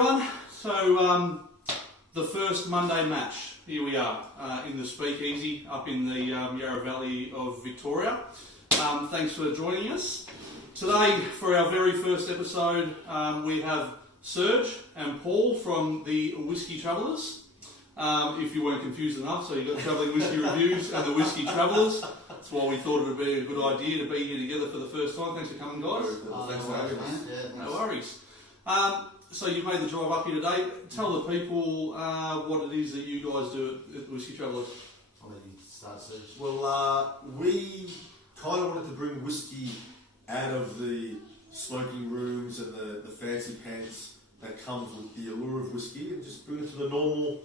everyone. So the first Monday match, here we are in the Speakeasy up in the Yarra Valley of Victoria. Thanks for joining us. Today, for our very first episode, we have Serge and Paul from the Whisky Travellers. If you weren't confused enough, so you've got Travelling Whisky Reviews and the Whisky Travellers. That's why we thought it would be a good idea to be here together for the first time. Thanks for coming, guys. Thanks for having us. Yeah, no worries. So you've made the drive up here today. Tell the people what it is that you guys do at Whisky Travellers. I'll let you start, Serge. Well, we kind of wanted to bring whiskey out of the smoking rooms and the fancy pants that comes with the allure of whiskey, and just bring it to the normal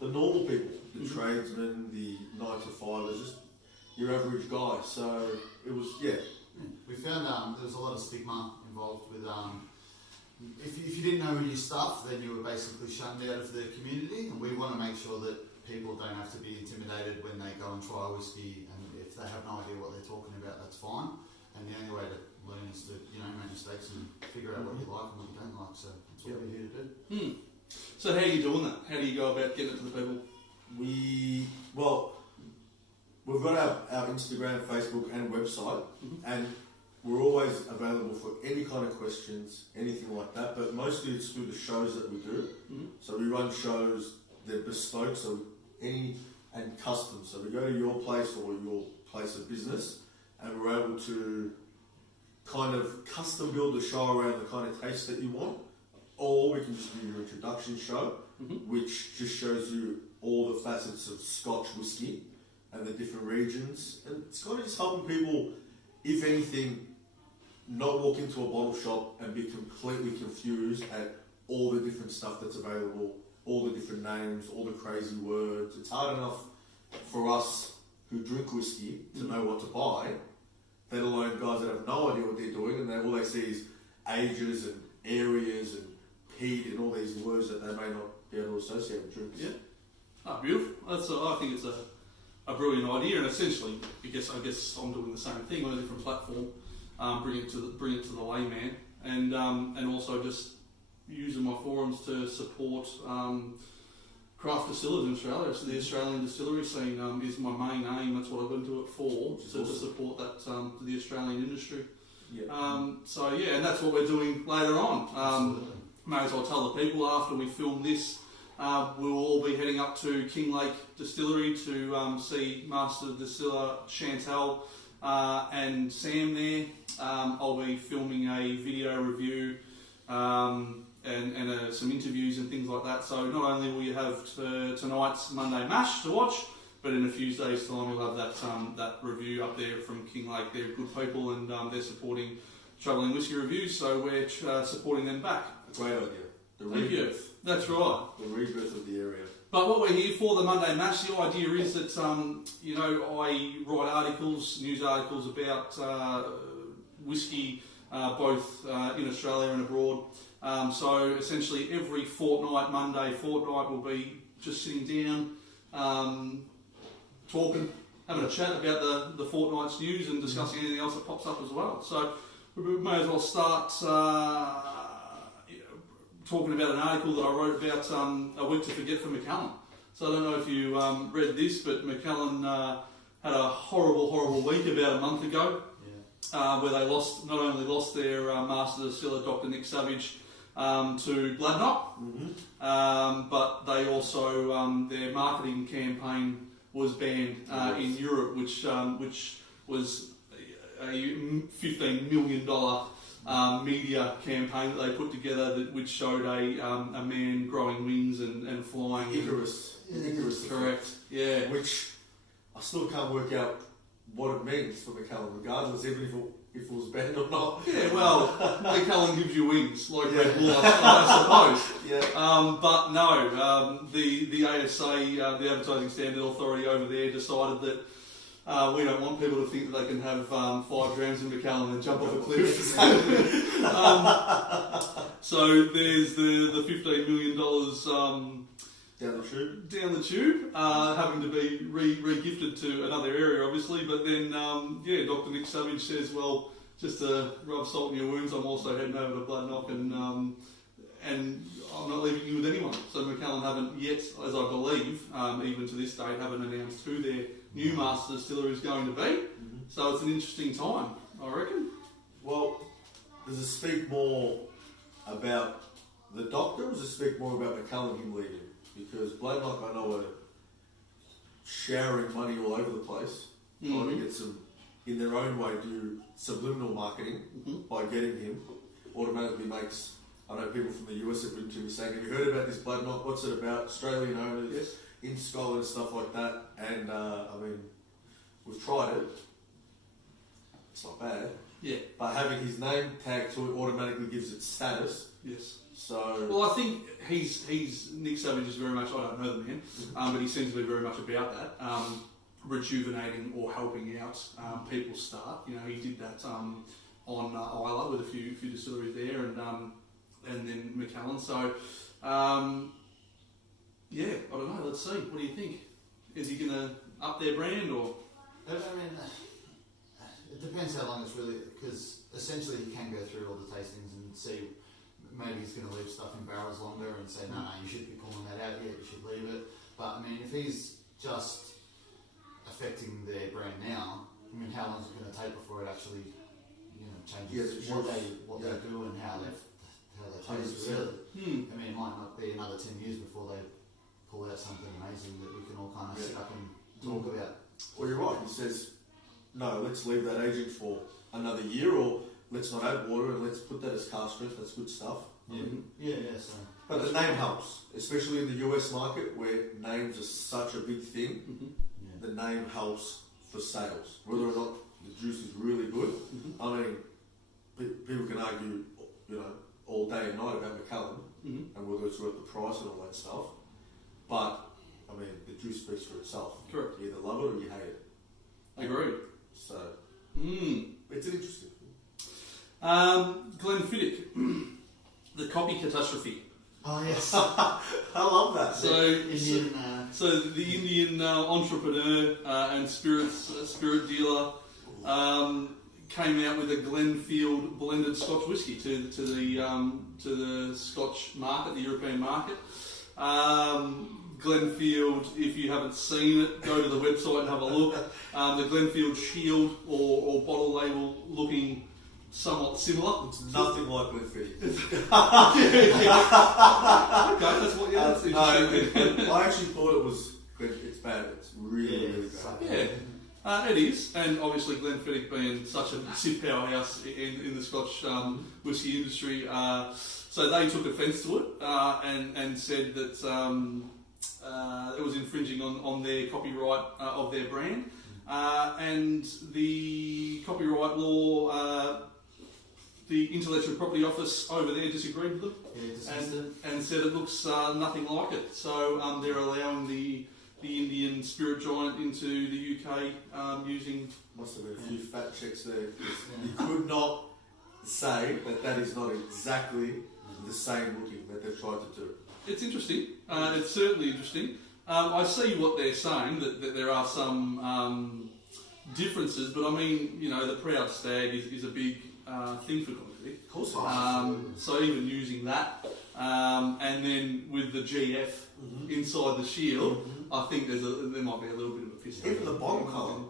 people, the tradesmen, the 9-to-5ers, just your average guy. So it was, We found there was a lot of stigma involved with if you didn't know your stuff, then you were basically shunned out of the community, and we want to make sure that people don't have to be intimidated when they go and try a whiskey, and if they have no idea what they're talking about, that's fine. And the only way to learn is to make mistakes and figure out what you like and what you don't like. So that's what we're here to do. So how are you doing that? How do you go about getting it to the people? we've got our Instagram, Facebook and website, and we're always available for any kind of questions, anything like that, but mostly it's through the shows that we do. So we run shows, they're bespoke, and custom. So we go to your place or your place of business, and we're able to kind of custom build the show around the kind of taste that you want. Or we can just do your introduction show, which just shows you all the facets of Scotch whiskey and the different regions. And it's kind of just helping people, if anything, not walk into a bottle shop and be completely confused at all the different stuff that's available, all the different names, all the crazy words. It's hard enough for us who drink whiskey to know what to buy, let alone guys that have no idea what they're doing, and all they see is ages and areas and peat and all these words that they may not be able to associate with drinks. Yeah. Oh, beautiful. I think it's a brilliant idea, and essentially, I guess I'm doing the same thing on a different platform. Bring it to the layman, and also just using my forums to support craft distillers in Australia. So the Australian distillery scene is my main aim. That's what I've been to it for, to support that the Australian industry. Yeah. And that's what we're doing later on. May as well tell the people after we film this. We'll all be heading up to King Lake Distillery to see Master Distiller Chantal and Sam there. I'll be filming a video review and some interviews and things like that. So not only will you have tonight's Monday Mash to watch, but in a few days' time you'll have that review up there from King Lake. They're good people, and they're supporting Travelling Whisky Reviews, so we're supporting them back. Great idea. Thank you. That's right. The rebirth of the area. But what we're here for, the Monday Mash, the idea is that, I write articles, news articles about whisky, both in Australia and abroad. So essentially every Monday fortnight, we'll be just sitting down, talking, having a chat about the fortnight's news and discussing anything else that pops up as well. So we may as well start talking about an article that I wrote about A Week to Forget from Macallan. So I don't know if you read this, but Macallan had a horrible week about a month ago, where they not only lost their master distiller, Dr. Nick Savage, to blood knock, but they also their marketing campaign was banned in Europe, which was a $15 million media campaign that they put together, which showed a man growing wings and flying. Icarus. Correct. Yeah. Which I still can't work out what it means for Macallan, regardless, even if it was banned or not. Yeah, well, Macallan gives you wings, like Red Bull, I suppose. Yeah. But no, the ASA, the Advertising Standard Authority over there, decided that we don't want people to think that they can have 5 grams in Macallan and jump off a cliff. So there's the $15 million down the tube, having to be re-gifted to another area, obviously. But then, Dr. Nick Savage says, well, just to rub salt in your wounds, I'm also heading over to Blood Knock, and I'm not won't leave you with anyone. So Macallan haven't yet, as I believe, even to this date, haven't announced who their new master distiller is going to be. Mm-hmm. So it's an interesting time, I reckon. Well, does it speak more about the doctor, or does it speak more about Macallan him leaving? Because Blade Knock, I know, are showering money all over the place, trying to get some, in their own way, do subliminal marketing by getting him. Automatically makes, I know people from the US have written to me saying, have you heard about this Blade Knock? What's it about? Australian owners in Scotland and stuff like that. And I mean, we've tried it. It's not bad. Yeah. But having his name tagged to it automatically gives it status. Yes. So. Well, I think he's Nick Savage is very much, I don't know the man, but he seems to be very much about that, rejuvenating or helping out people's start. You know, he did that on Isla with a few distilleries there, and then Macallan. So, yeah, I don't know. Let's see. What do you think? Is he going to up their brand or? I mean, it depends how long it's really, because essentially you can go through all the tastings and see. Maybe he's going to leave stuff in barrels longer and say, no, you shouldn't be pulling that out yet, you should leave it. But I mean, if he's just affecting their brand now, I mean, how long is it going to take before it actually, changes what they do and how they taste really? I mean, it might not be another 10 years before they pull out something amazing that we can all kind of sit up and talk about. Well, you're right. He says, no, let's leave that aging for another year, or let's not add water and let's put that as cask strength. That's good stuff. Yeah. So. But the name helps, especially in the US market where names are such a big thing. The name helps for sales, whether or not the juice is really good. I mean, people can argue, all day and night about Macallan and whether it's worth the price and all that stuff. But I mean, the juice speaks for itself. Correct. You either love it or you hate it. Agreed. So it's an interesting. Glenfiddich, the copy catastrophe. Oh yes, I love that. So Indian. The Indian entrepreneur and spirit dealer came out with a Glenfield blended Scotch whisky to the Scotch market, the European market. Glenfield, if you haven't seen it, go to the website and have a look. The Glenfield shield or bottle label looking somewhat similar. It's nothing like Glenfiddich. Okay, that's what. Yeah, that's interesting. I actually thought it was. It's bad. It's really bad. Yeah, it is, and obviously Glenfiddich being such a massive powerhouse in the Scotch whisky industry, so they took offence to it and said that it was infringing on their copyright of their brand, and the copyright law. The Intellectual Property Office over there disagreed with them and said it looks nothing like it. So they're allowing the Indian spirit giant into the UK using... Must have been a few fat checks there. You could not say that is not exactly the same looking that they've tried to do. It's interesting. It's certainly interesting. I see what they're saying, that there are some differences, but I mean, the Proud Stag is a big... thing for Glenfiddich. Of course. So even using that, and then with the GF inside the shield, I think there might be a little bit of a piss. Even the bottle colour.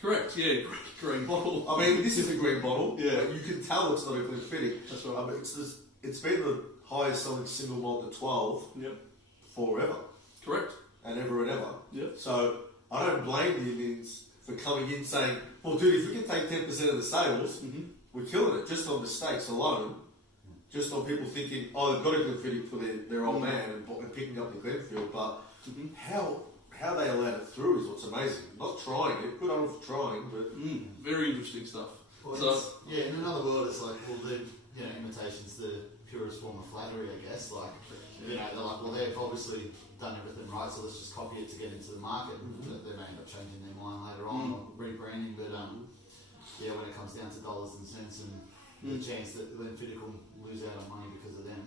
Correct. Yeah, green bottle. I mean, this is a green bottle. Yeah. But you can tell it's not a Glenfiddich. That's right. I mean, it's been the highest selling single malt to 12 forever. Correct. And ever and ever. Yep. So I don't blame the Indians for coming in saying, well, dude, if we can take 10% of the sales, we're killing it just on mistakes alone, just on people thinking, oh, they've got a Glenfiddich for their old man and picking up the Glenfield, but how they allowed it through is what's amazing. Not trying it, good on them for trying, but... very interesting stuff. Well, in another world, it's like, well, imitation's the purest form of flattery, I guess. Like, they're like, well, they've obviously done everything right, so let's just copy it to get into the market. They may end up changing their mind later on or rebranding, but when it comes down to dollars and cents and the chance that Glenfiddich will lose out on money because of them,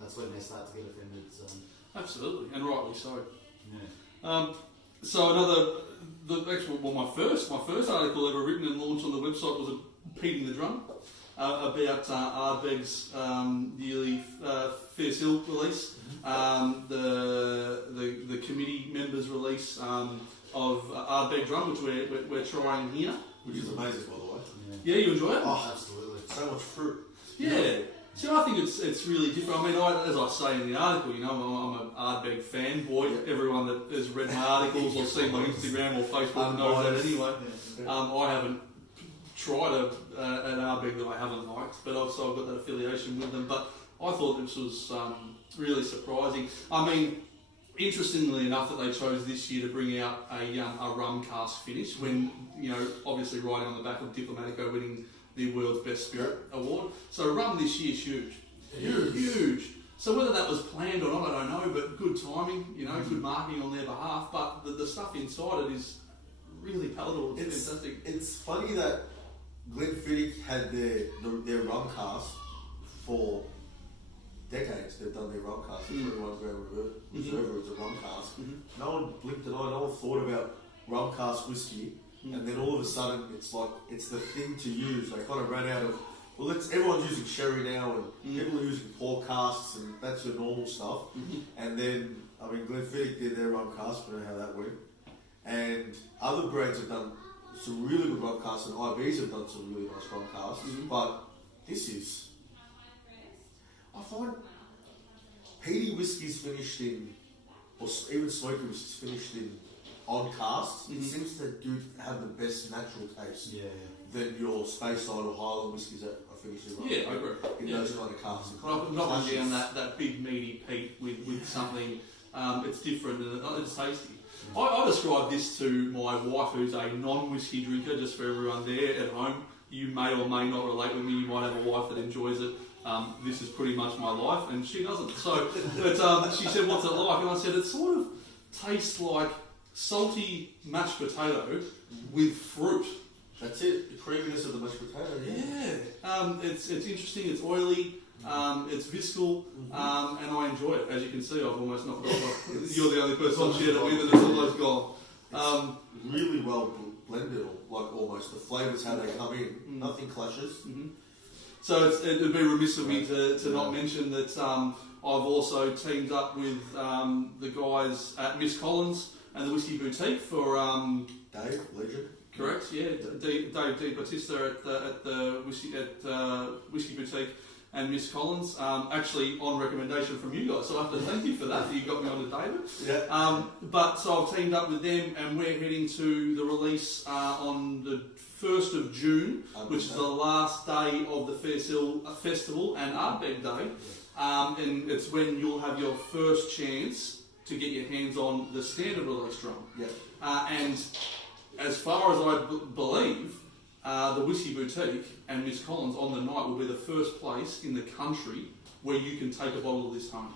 that's when they start to get offended. So. Absolutely, and rightly so. Yeah. My first article ever written and launched on the website was a Peating the Drum. about Ardbeg's yearly Fairsill release, the committee members' release of Ardbeg Drum, which we're trying here. Which is amazing, by the way. Yeah, you enjoy it? Oh, absolutely. So much fruit. Yeah. So I think it's really different. I mean, as I say in the article, I'm an Ardbeg fanboy. Yeah. Everyone that has read my articles or seen my Instagram or Facebook knows that anyway. I haven't tried an Ardbeg that I haven't liked, but also I've got that affiliation with them. But I thought this was really surprising. I mean, interestingly enough, that they chose this year to bring out a rum cask finish when, obviously riding on the back of Diplomatico winning the World's Best Spirit Award. So rum this year is huge. Huge. So whether that was planned or not, I don't know, but good timing, good marketing on their behalf. But the stuff inside it is really palatable. It's fantastic. It's funny that Glenfiddich had their rum cask for decades. They've done their rum cask. 21 gram reserve is a rum cask. No one blinked an eye. No one thought about rum cask whiskey. And then all of a sudden, it's like it's the thing to use. They kind of ran out of. Well, everyone's using sherry now, and people are using pour casks, and that's your normal stuff. And then, I mean, Glenfiddich did their rum cask. I don't know how that went. And other brands have done some really good rum casks, and IBs have done some really nice rum casks. But this is, I find, peaty whiskies finished in, or even smoky whiskies finished in. On casks, it seems to have the best natural taste than your Speyside or Highland whiskies that are finished in I agree. In those kind of casks. Knocking down that big meaty peat with something, it's different and it's tasty. I describe this to my wife, who's a non-whiskey drinker, just for everyone there at home. You may or may not relate with me. You might have a wife that enjoys it. This is pretty much my life, and she doesn't. So, but she said, "What's it like?" And I said, "It sort of tastes like salty mashed potato with fruit." That's it. The creaminess of the mashed potato. It's interesting. It's oily. It's viscal, and I enjoy it. As you can see, I've almost knocked it off. You're the only person I've shared it with, and it's almost gone. Really well blended, like almost the flavours how they come in. Nothing clashes. So it would be remiss of me to not mention that I've also teamed up with the guys at Miss Collins and the Whisky Boutique for Dave, legend. Correct, yeah. Dave D. Batista at the Whisky Boutique and Miss Collins, actually on recommendation from you guys. So I have to thank you for that. You got me on to David. Yeah. But so I've teamed up with them, and we're heading to the release on the 1st of June, which is the last day of the Fairsill Festival and Ardbeg Day, and it's when you'll have your first chance to get your hands on the standard release drum. And as far as I believe, the Whisky Boutique and Miss Collins on the night will be the first place in the country where you can take a bottle of this home.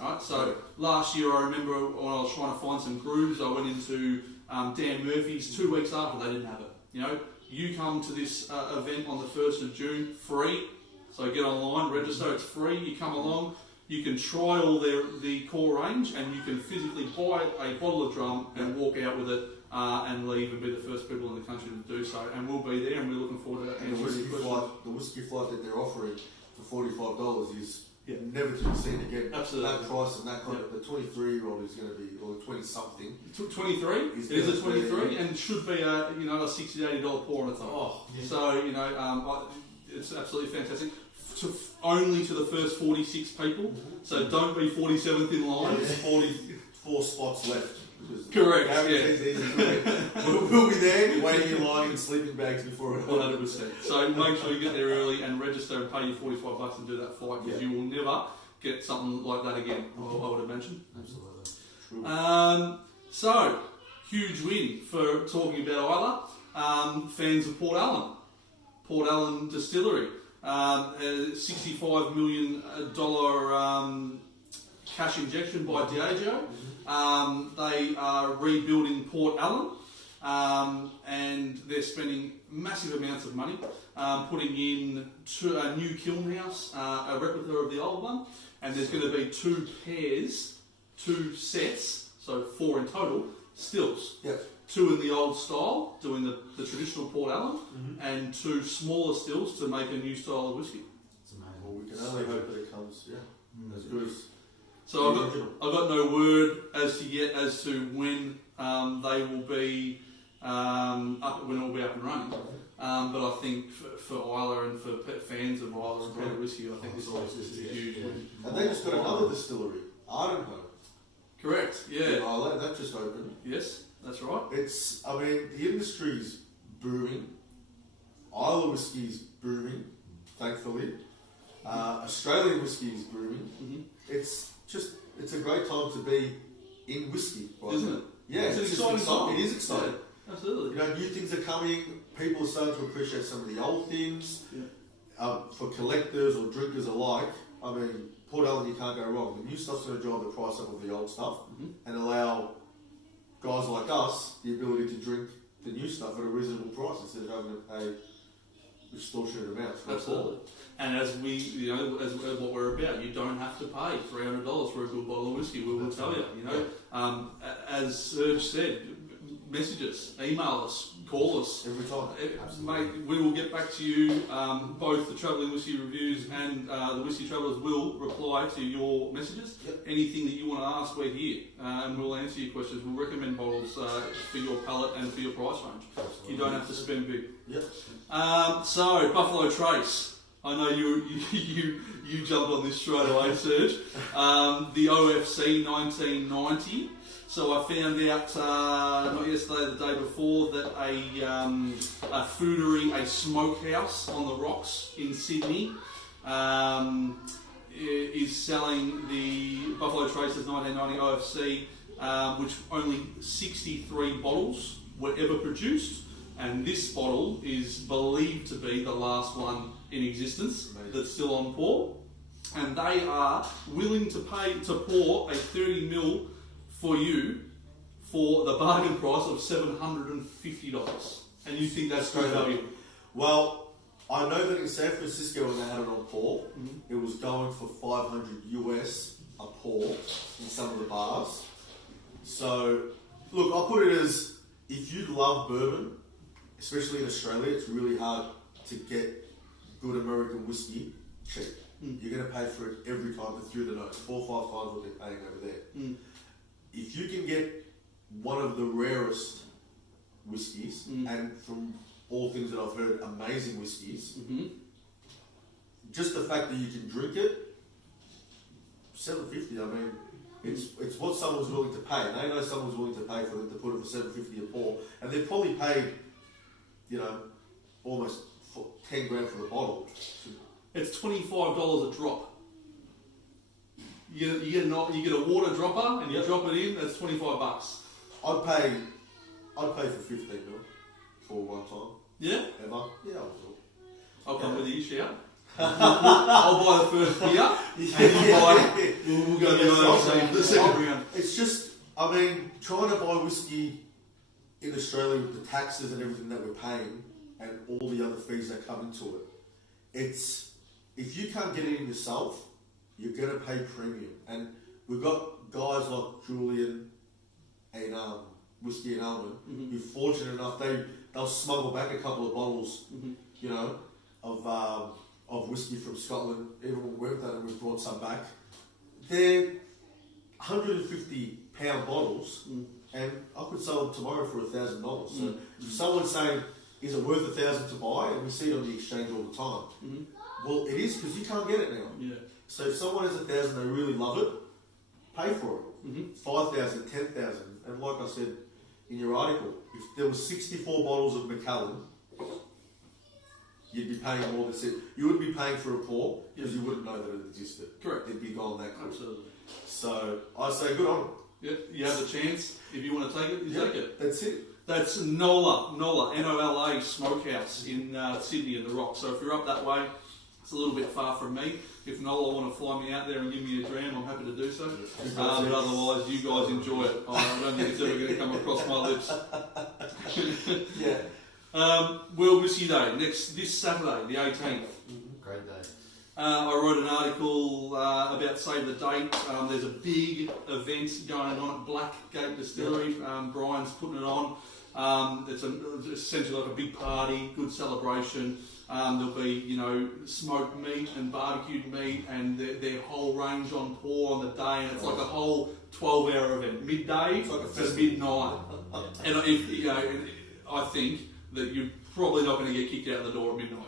Alright, so last year I remember when I was trying to find some grooves, I went into Dan Murphy's 2 weeks after they didn't have it. You come to this event on the 1st of June, free, so get online, register, it's free, you come along. You can try all the core range, and you can physically buy a bottle of drum and walk out with it and leave and be the first people in the country to do so. And we'll be there, and we're looking forward to that. And the whiskey flight that they're offering for $45 is never to be seen again. Absolutely. That price and that kind of, the 23-year-old is going to be, or the 20-something. 23? It is a 23, and should be a $60 to $80 pour on its own. So it's absolutely fantastic. Only to the first 46 people, so don't be 47th in line. There's 44 spots left. Correct, We'll be there, waiting in line in sleeping bags before it. 100%. So make sure you get there early and register and pay your $45 and do that flight, because you will never get something like that again, I would imagine. Absolutely. So, huge win for talking about Isla. Fans of Port Allen Distillery. $65 million cash injection by Diageo. They are rebuilding Port Allen, and they're spending massive amounts of money, putting in a new kiln house, a replica of the old one, and there's going to be 2 sets, so 4 in total, stills. Yep. 2 in the old style, doing the traditional Port Allen, and 2 smaller stills to make a new style of whiskey. It's amazing. Well, we can only hope that it comes, as good as. So I've got no word as to when they will be when it will be up and running. But I think for Isla and for fans of Isla and Port whiskey, I think this is a huge win. And they just got another distillery, Idaho. Correct. Yeah. In Ireland, that just opened. Yes, that's right. The industry's booming. Isla whiskey's booming, thankfully. Australian whiskey is booming. It's a great time to be in whiskey, right? Isn't it? Yeah, It's an exciting time. It is exciting. Yeah, absolutely. New things are coming. People are starting to appreciate some of the old things. Yeah. For collectors or drinkers alike, Port Allen, you can't go wrong. The new stuff's going to drive the price up of the old stuff and allow guys like us the ability to drink the new stuff at a reasonable price instead of having to pay extortionate amounts. Absolutely. And as what we're about, you don't have to pay $300 for a good bottle of whiskey. We will tell you. As Serge said, message us, email us, call us. Every time. Mate, we will get back to you. Both the Travelling Whiskey Reviews and the Whiskey Travellers will reply to your messages. Yep. Anything that you want to ask, we're here. And we'll answer your questions. We'll recommend bottles for your palate and for your price range. Absolutely. You don't have to spend big. Yep. So, Buffalo Trace. I know you jumped on this straight away, Serge. The OFC 1990. So I found out not yesterday, the day before, that a foodery, a smokehouse on the rocks in Sydney, is selling the Buffalo Trace's 1990 OFC, which only 63 bottles were ever produced, and this bottle is believed to be the last one in existence. Amazing. That's still on pour, and they are willing to pour a 30ml for you for the bargain price of $750, and you think that's great value? Well, I know that in San Francisco when they had it on pour, it was going for $500 US a pour in some of the bars. So, look, I'll put it as, if you love bourbon, especially in Australia, it's really hard to get good American whiskey cheap. You're going to pay for it every time through the nose, 4 or 5 times what they're paying over there. If you can get one of the rarest whiskies, and from all things that I've heard, amazing whiskies, just the fact that you can drink it, $750, it's what someone's willing to pay. They know someone's willing to pay for them to put it for $750 a pour, and they've probably paid, almost 10 grand for the bottle. It's $25 a drop. You get a water dropper and you drop it in. That's $25. I'd pay for 15 mil for one time. Yeah. Ever? Yeah, I will. I'll come with you, shout. I'll buy the first beer, and you buy. We'll go the second round. It's just, trying to buy whiskey in Australia with the taxes and everything that we're paying and all the other fees that come into it. If you can't get it in yourself, you're going to pay premium. And we've got guys like Julian and Whiskey and Almond who, fortunate enough, they'll smuggle back a couple of bottles, of whiskey from Scotland. Even when we've done it, we've brought some back. They're 150-pound bottles, and I could sell them tomorrow for $1,000. So if someone's saying, is it worth $1,000 to buy? And we see it on the exchange all the time. Well, it is, because you can't get it now. Yeah. So if someone has $1,000, they really love it, pay for it. 5,000, 10,000, and like I said in your article, if there was 64 bottles of Macallan, you'd be paying more than you wouldn't be paying for a pour because you wouldn't know that it existed. Correct. It'd be gone that quick. Absolutely. So I say good on it. Yeah, you have the chance. If you want to take it, you take it. That's it. That's Nola, N-O-L-A Smokehouse in Sydney in the Rock. So if you're up that way, it's a little bit far from me. If Nola want to fly me out there and give me a dram, I'm happy to do so. But otherwise, you guys enjoy it. I don't think it's ever going to come across my lips. Yeah. World Whiskey Day, this Saturday, the 18th. Great day. I wrote an article about Save the Date. There's a big event going on at Blackgate Distillery. Brian's putting it on. It's essentially like a big party, good celebration. There'll be, smoked meat and barbecued meat and their whole range on pour on the day, and it's like a whole 12-hour event, midday to midnight. And I think that you're probably not going to get kicked out the door at midnight.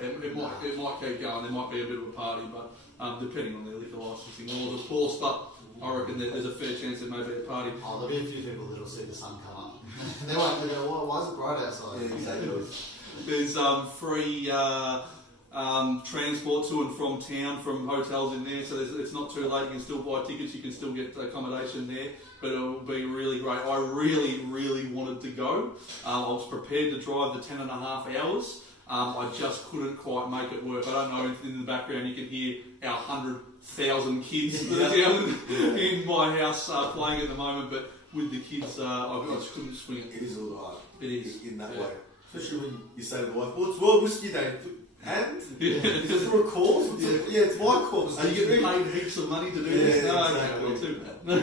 It might keep going. There might be a bit of a party, but depending on their liquor licensing laws, of course. But I reckon there's a fair chance there may be a party. Oh, there'll be a few people that'll see the sun come up. They won't. They go, why is it bright outside? Yeah, exactly. There's free transport to and from town from hotels in there, so it's not too late. You can still buy tickets, you can still get accommodation there, but it will be really great. I really, really wanted to go. I was prepared to drive the 10.5 hours. I just couldn't quite make it work. I don't know if in the background you can hear our 100,000 kids that are down in my house playing at the moment, but with the kids, I just couldn't swing it. It is a little hard. It is. In that way. Especially when you say to the wife, well, it's World Whisky Day. And? Is it for a cause? Yeah, it's my cause. Are you getting paid heaps of money to do this? No, exactly. okay, not too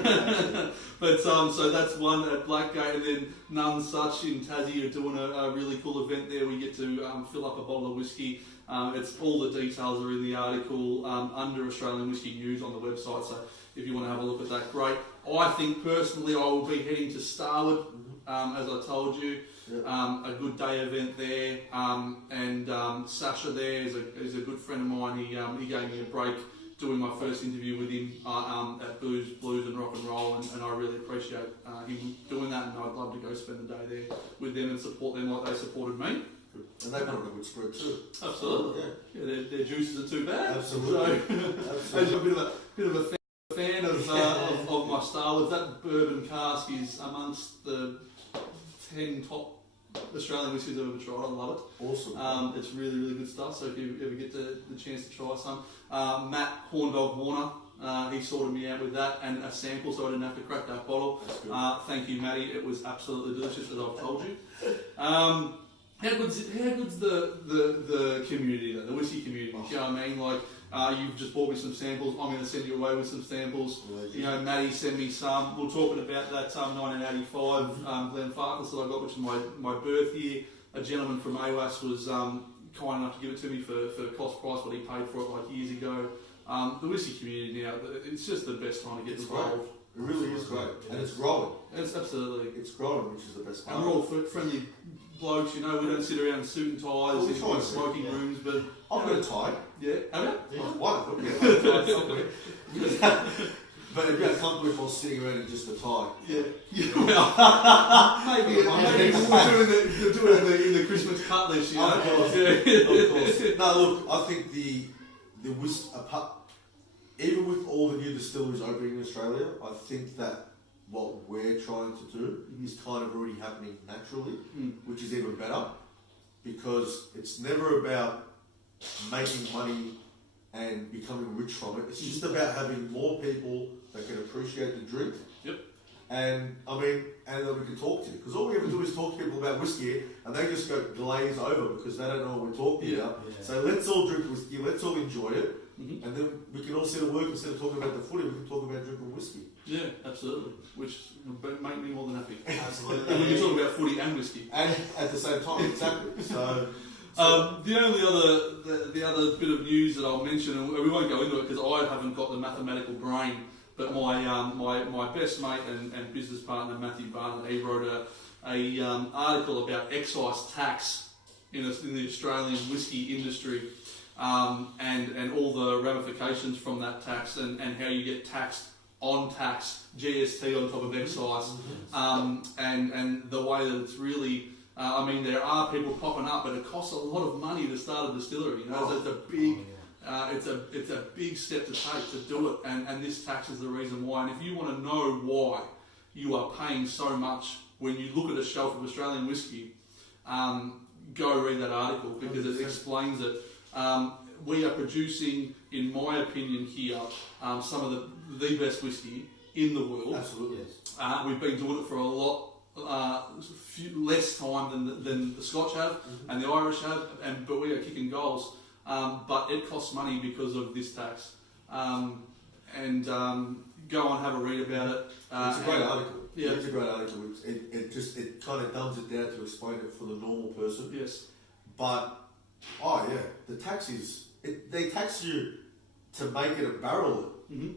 bad. But so that's one at Blackgate, and then None Such in Tassie are doing a really cool event there. We get to fill up a bottle of whiskey. It's all the details are in the article under Australian Whisky News on the website. So if you want to have a look at that, great. I think personally I will be heading to Starwood, as I told you. A good day event there, and Sasha there is a good friend of mine. He gave me a break doing my first interview with him at Blues and Rock and Roll, and I really appreciate him doing that, and I'd love to go spend the day there with them and support them like they supported me. And they've got a good spread too. Absolutely. Yeah, their juices are too bad. Absolutely. So, I'm a bit of a fan of my Starwoods. That bourbon cask is amongst the 10 top Australian whiskies I've ever tried. I love it. Awesome. It's really, really good stuff. So if you ever get the chance to try some, Matt Horndog Warner, he sorted me out with that and a sample, so I didn't have to crack that bottle. Thank you, Matty. It was absolutely delicious, as I've told you. How good's the community though? The whiskey community. You know what I mean? Like. You've just bought me some samples. I'm going to send you away with some samples. Matty sent me some. We're talking about that 1985 Glenfarclas that I got, which is my birth year. A gentleman from AWAS was kind enough to give it to me for cost price, what he paid for it like years ago. The whiskey community now, it's just the best time to get involved. It really is great. And it's growing. It's absolutely. It's growing, which is the best part. And we're all friendly blokes, we don't sit around in suit and ties in smoking rooms, but... I've got a tie. Yeah, have you? Yeah. One of them, yeah. But it'd be uncomfortable if I was sitting around in just a tie. Yeah. Well, maybe we'll do it in the Christmas cut list, Of course. Of course. No, look, I think the whiskey, even with all the new distilleries opening in Australia, I think that what we're trying to do is kind of already happening naturally, which is even better, because it's never about making money and becoming rich from it. It's just about having more people that can appreciate the drink. Yep. And that we can talk to. Because all we ever do is talk to people about whiskey, and they just go glaze over because they don't know what we're talking about. Yeah. So let's all drink whiskey, let's all enjoy it, and then we can all sit at work, instead of talking about the footy, we can talk about drinking whiskey. Yeah, absolutely. Which would make me more than happy. Absolutely. And we can talk about footy and whiskey. And at the same time, exactly. So the other bit of news that I'll mention, and we won't go into it because I haven't got the mathematical brain, but my best mate and business partner Matthew Barnett, he wrote a article about excise tax in the Australian whiskey industry, and all the ramifications from that tax, and how you get taxed on tax, GST on top of excise, and the way that it's really. There are people popping up, but it costs a lot of money to start a distillery. So it's a big, it's a big step to take to do it, and this tax is the reason why. And if you want to know why you are paying so much when you look at a shelf of Australian whiskey, go read that article because it explains it. We are producing, in my opinion, here some of the best whiskey in the world. absolutely, yes. We've been doing it for a lot. Less time than the Scotch have and the Irish have, but we are kicking goals. but it costs money because of this tax. And go on, have a read about it. It's a great article. Yeah. It's a great article. It kind of dumbs it down to explain it for the normal person. Yes. But, the tax is, they tax you to make it a barrel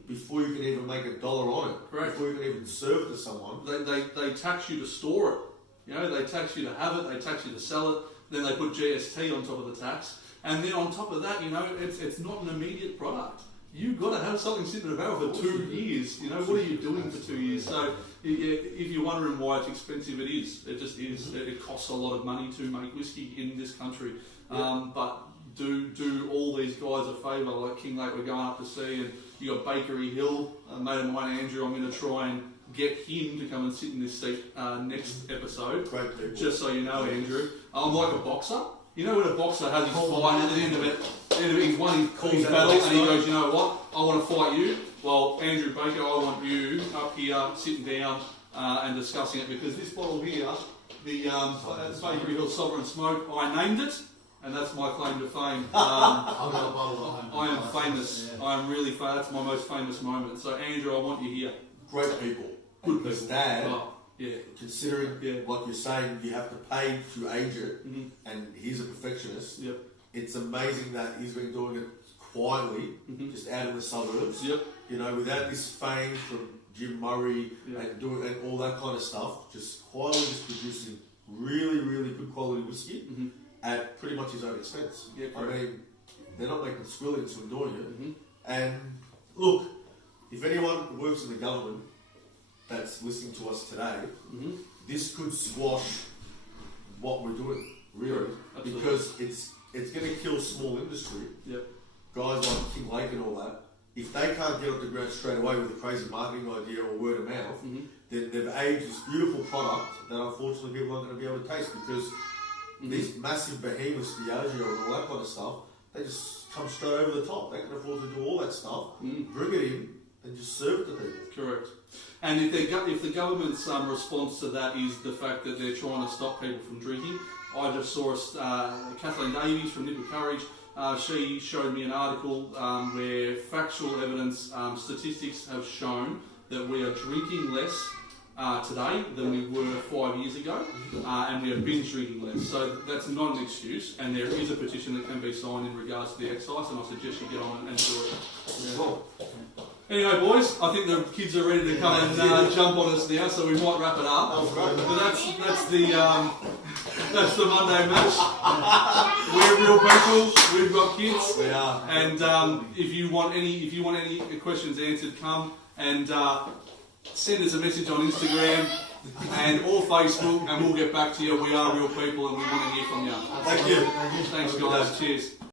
before you can even make $1 on it. Correct. Before you can even serve it to someone. They tax you to store it. You know, they tax you to have it, they tax you to sell it, then they put GST on top of the tax. And then on top of that, you know, it's not an immediate product. You've got to have something sitting in a barrel for 2 years. You know, what are you doing for 2 years? So if you're wondering why it's expensive, it is. It just is. It costs a lot of money to make whiskey in this country. But do all these guys a favour, like King Lake we're going up to see, and you got Bakery Hill, a mate of mine, Andrew. I'm going to try and get him to come and sit in this seat next episode. Great people. Just so you know, Andrew, I'm like a boxer. You know when a boxer has his fight, and at the end of it, he's won his battle, and he goes, you know what, I want to fight you. Well, Andrew Baker, I want you up here sitting down and discussing it, because this bottle here, the Bakery Hill Sovereign Smoke, I named it, and that's my claim to fame. I've got a bottle at home. I am famous. Yeah. I am really famous. That's my most famous moment. So, Andrew, I want you here. Great people. Good His people. dad, Yeah. considering like you're saying, you have to pay to age it, Mhm. and he's a perfectionist. Yep. It's amazing that he's been doing it quietly, Mhm. just out in the suburbs. Yep. You know, without this fame from Jim Murray Yeah. and doing and all that kind of stuff, just quietly just producing really, really good quality whiskey Mhm. at pretty much his own expense. Yeah, I correct. mean, they're not making squillings from doing it. Mhm. And look, if anyone works in the government that's listening to us today, Mhm. this could squash what we're doing, really, Absolutely. because it's going to kill small industry. Yep. Guys like King Lake and all that. If they can't get off the ground straight away with a crazy marketing idea or word of mouth, Mhm. then they've aged this beautiful product that unfortunately people aren't going to be able to taste, because these massive behemoths, Diageo and all that kind of stuff, they just come straight over the top. They can afford to do all that stuff, bring it in, and just serve it to people. Correct. And if the government's response to that is the fact that they're trying to stop people from drinking, I just saw Kathleen Davies from Nipper Courage. She showed me an article where factual evidence, statistics have shown that we are drinking less today than we were 5 years ago, and we have binge drinking less. So that's not an excuse, and there is a petition that can be signed in regards to the excise, and I suggest you get on and do it. Well, Anyway, boys, I think the kids are ready to come and jump on us now, so we might wrap it up. But that's the Monday match. We're real people. We've got kids. we are. And if you want any questions answered, come and send us a message on Instagram or Facebook, and we'll get back to you. We are real people, and we want to hear from you. Thank you. Thanks, guys. Cheers.